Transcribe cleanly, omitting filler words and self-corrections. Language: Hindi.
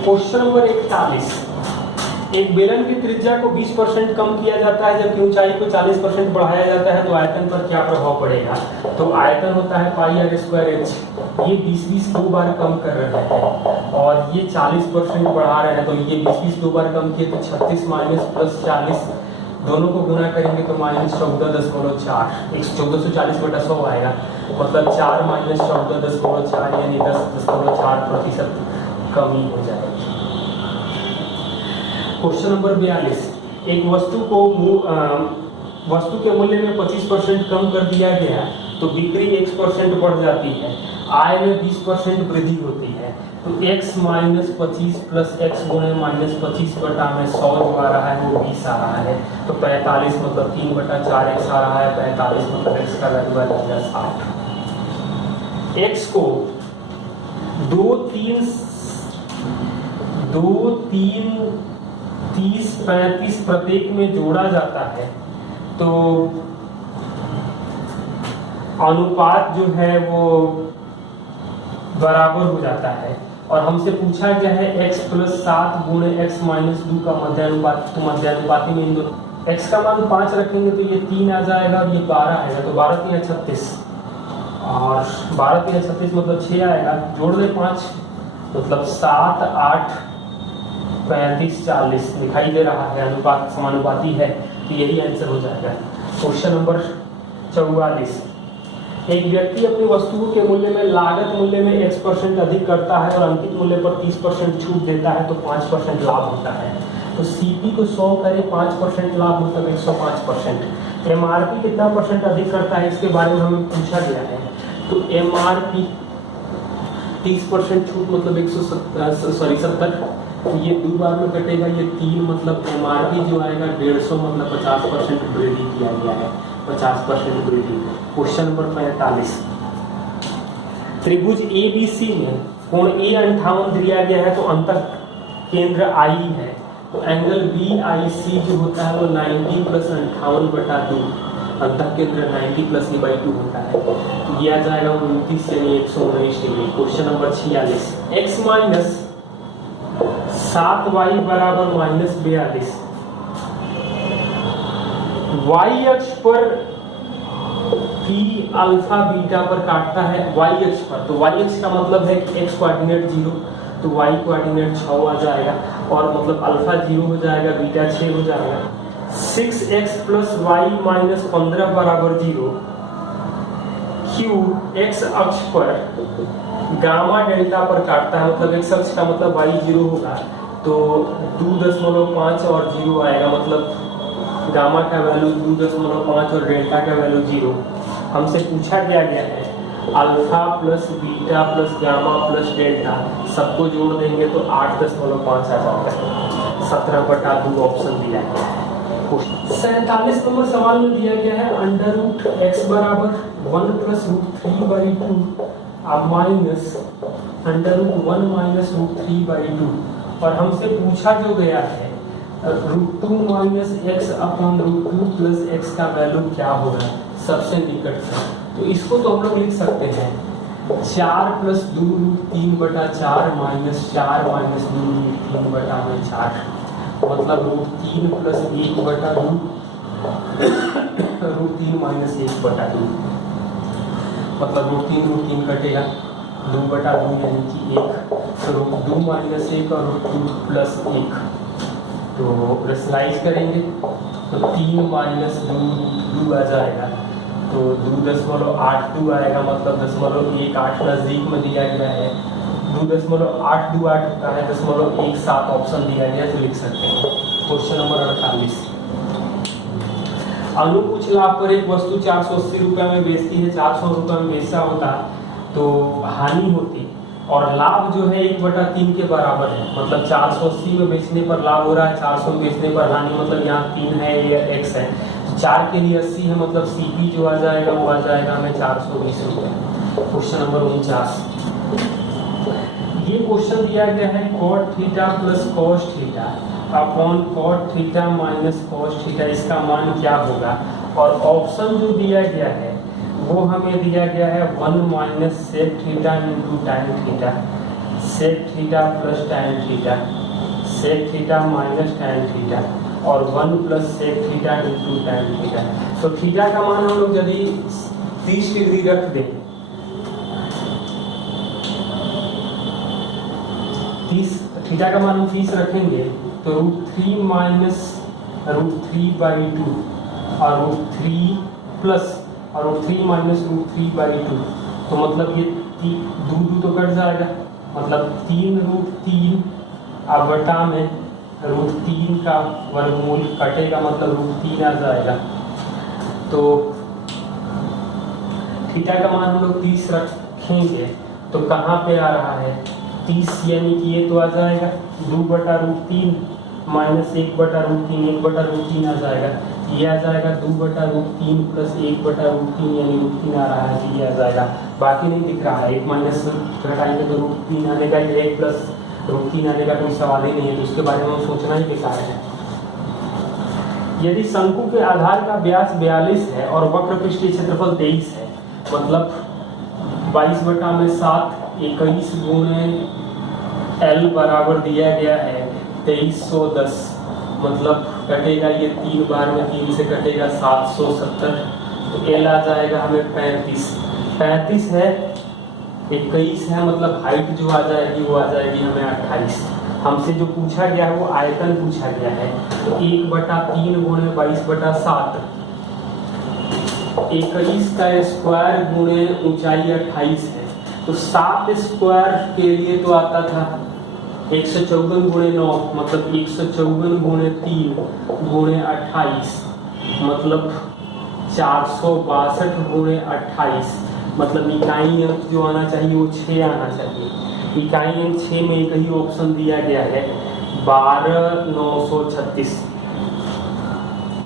क्वेश्चन नंबर 41, एक बेलन की त्रिज्या को 20% कम किया जाता है जबकि ऊंचाई को 40% बढ़ाया जाता है तो आयतन पर क्या प्रभाव पड़ेगा। तो आयतन होता है पाई आर स्क्वायर एच। ये 20-20 दो बार कम कर रहे हैं और ये 40% बढ़ा रहे हैं, तो ये 20-20 दो बार कम किए तो 36 माइनस प्लस 40 दोनों को गुना करेंगे तो माइनस 14.4, 1440/100 आएगा। मतलब 4 माइनस 14.4 यानी 10.4% कमी हो जाएगी। क्वेश्चन नंबर 42, एक वस्तु के मूल्य में 25% कम कर दिया गया तो बिक्री X% बढ़ जाती है, आय में 20% वृद्धि होती है। तो x माइनस 25 प्लस एक्स गुणे माइनस 25 बटा में 100 जो आ रहा है वो 20 आ रहा है। तो 45 मतलब 3/4x आ रहा है, 45 मतलब x का वैल्यू आ जाएगा 60। x को 2, 3, 30, 35 प्रत्येक में जोड़ा जाता है तो अनुपात जो है वो बराबर हो जाता है। और हमसे पूछा गया है x प्लस 7 गुणे x माइनस 2 का मध्यानुपात। तो मध्यानुपाती में इन दोनों x का मान 5 रखेंगे तो ये 3 आ जाएगा और ये 12 आएगा। तो 12 3 36 और 12 3 36 मतलब 6 आएगा। जोड़ दे 5 मतलब 7, 8, 35, 40 दिखाई दे रहा है, अनुपात समानुपाती है, तो यही आंसर हो जाएगा। क्वेश्चन नंबर 44, एक व्यक्ति अपनी वस्तुओं के मूल्य में लागत मूल्य में X% अधिक करता है और अंकित मूल्य पर 30% छूट देता है तो 5% लाभ होता है। तो CP को 100 करे 5% लाभ मतलब 105%। MRP कितना परसेंट अधिक करता है इसके बारे में हमें पूछा गया है। तो MRP 30% छूट मतलब 70। तो ये 2 बार में कटेगा, ये 3 मतलब MRP जो आएगा 150 मतलब 50% वृद्धि किया गया है, 50% वृद्धि। क्वेश्चन नंबर 45, त्रिभुज ABC में कोण A 58 दिया गया है तो अंतः केंद्र I है। तो एंगल BIC जो होता है वो 90 प्लस 58/2, अंतः केंद्र 90 प्लस A/2 होता है। तो ये आ जाएगा 29 यानी 119 degree. Question number 46, x minus 7y बराबर माइनस 42 y अक्ष पर p अल्फा बीटा पर काटता है। y अक्ष पर, तो y अक्ष का मतलब है कि x कोऑर्डिनेट 0 तो y कोऑर्डिनेट 6 आ जाएगा और मतलब अल्फा 0 हो जाएगा, बीटा 6 हो जाएगा। 6x प्लस y माइनस 15 बराबर 0 q x अक्ष पर गामा डेल्टा पर काटता है, मतलब x अक्ष का मतलब y 0 होगा तो 2.5 और 0 आएगा, मतलब गामा का वैल्यू 2.5 और डेल्टा का वैल्यू 0। हमसे पूछा गया है alpha plus beta plus gamma plus delta, सबको जोड़ देंगे तो 8.5 आ जाता है। 17/2 ऑप्शन दिया गया है। 47 नंबर सवाल में दिया गया है अंडर रूट x बराबर 1 plus root 3/2 minus under root 1 minus root 3/2 और हमसे पूछा जो गया है root 2 minus x upon root 2 plus x का वैल्यू क्या होगा सबसे निकट का। तो इसको तो हम लोग लिख सकते हैं 4 plus 2 root 3/4 minus 4 minus 2 root 3/4 मतलब रूट 3 प्लस 1/2 रूट 3 माइनस 1/2 मतलब रूट 3 कटेगा 2/2 यानी कि 1, तो रूट 2 माइनस 1 और रूट 2 प्लस 1 तो रेशनलाइज करेंगे तो 3 माइनस 2 आ जाएगा तो 2.82 आएगा, मतलब 0.18 नजदीक में दिया गया है। 2.828 होता है, 0.17 ऑप्शन दिया गया तो लिख सकते हैं। क्वेश्चन नंबर 48, अनुकुछ लाभ पर एक वस्तु 480 रुपये में बेचती है, 400 रुपये में बेचा होता तो हानि होती और लाभ जो है 1/3 के बराबर है, मतलब 480 में बेचने पर लाभ हो रहा है, 400 में बेचने पर हानि, मतलब यहाँ 3 है या x है, 4 के लिए 80 है, मतलब CP जो आ जाएगा वो आ जाएगा हमें 420 रुपये। क्वेश्चन नंबर 49, ये क्वेश्चन दिया गया है cot theta plus cos theta upon cot theta minus cos theta, इसका मान क्या होगा। और ऑप्शन जो दिया गया है वो हमें दिया गया है 1 minus sec theta into tan theta. Sec theta plus tan theta, sec theta minus tan theta और 1 plus sec theta into tan theta. तो थीटा का मान हम लोग यदि 30 डिग्री रख दें, 30 थीटा का मान हम 30 रखेंगे तो √3 माइनस √3/2 और √3 प्लस और √3 माइनस √3/2, तो मतलब ये 2 तो कट जाएगा, मतलब 3√3 अब बटा में √3 का वर्गमूल कटेगा, मतलब √3 आ जाएगा। तो थीटा का मान हम लोग 30 रखेंगे तो कहाँ पे आ रहा है 30, यानी कि ये तो आ जाएगा 2/√3 माइनस 1/√3, 1/√3 आ जाएगा, ये आ जाएगा 2/√3 प्लस 1/√3 यानी √3 आ रहा है, तो ये आ जाएगा। बाकी नहीं दिख रहा है, 1 माइनस घटाएंगे तो √3 आने का, 1 प्लस √3 आने का कोई सवाल ही नहीं है, तो उसके बारे में सोचना ही बेकार है। यदि शंकु के आधार का व्यास 42 है और वक्र पृष्ठीय क्षेत्रफल 23 है, मतलब 22/7 21 गुणे L बराबर दिया गया है 2310, मतलब कटेगा ये 3 बार में 3 से कटेगा 770, तो L आ जाएगा हमें 35 है, 21 है, मतलब हाइट जो आ जाएगी वो आ जाएगी हमें 28। हमसे जो पूछा गया है वो आयतन पूछा गया है, तो 1/3 गुणे 22/7, 21 का स्क्वायर गुणे ऊंचाई 28 है, तो 7 स्क्वायर के लिए तो आता था 154 गुणे 9, मतलब 154 गुणे 3 गुणे 28, मतलब 462 गुणे 28, मतलब इकाई अंक जो आना चाहिए वो 6 आना चाहिए। इकाई अंक 6 में एक ही ऑप्शन दिया गया है 12936।